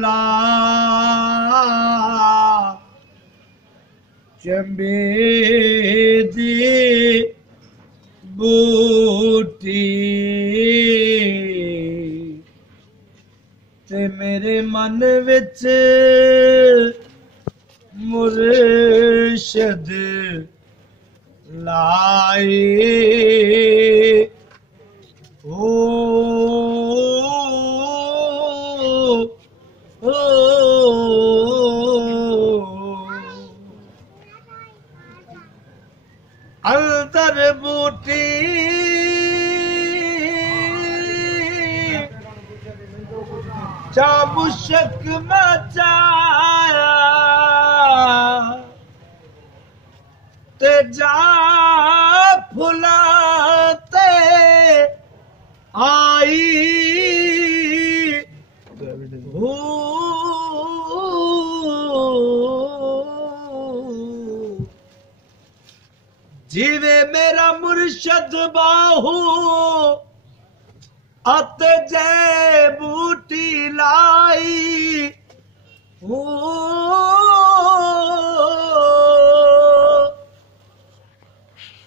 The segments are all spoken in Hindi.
ला चंबे दी बूटी ते मेरे मन विच मुर्शद लाई ओ अंदर बूटी चा मुशक मचाया ते जा फुलाते आई जीवे मेरा मुर्शद बाहू अते जय बूटी लाई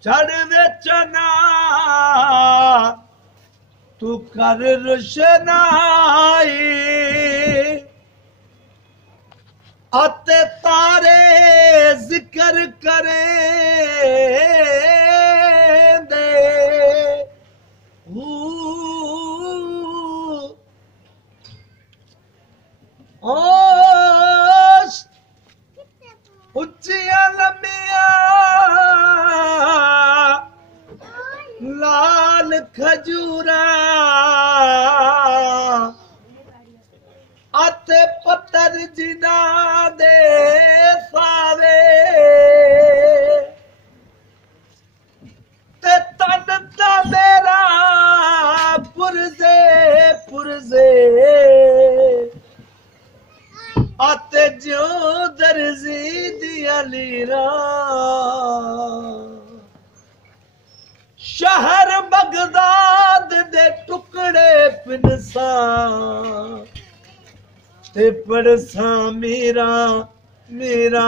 चढ़ चना तू कर रोशनाई अते तारे जिक्र करे दे उच्चिया लम्बिया लाल खजूरा अते पत्थर जिना दे सावे ते तन ता मेरा पुरजे पुरजे अते जो दर्जी दिया लीरा शहर बगदाद दे टुकड़े पिनसा ते पड़सा मेरा मेरा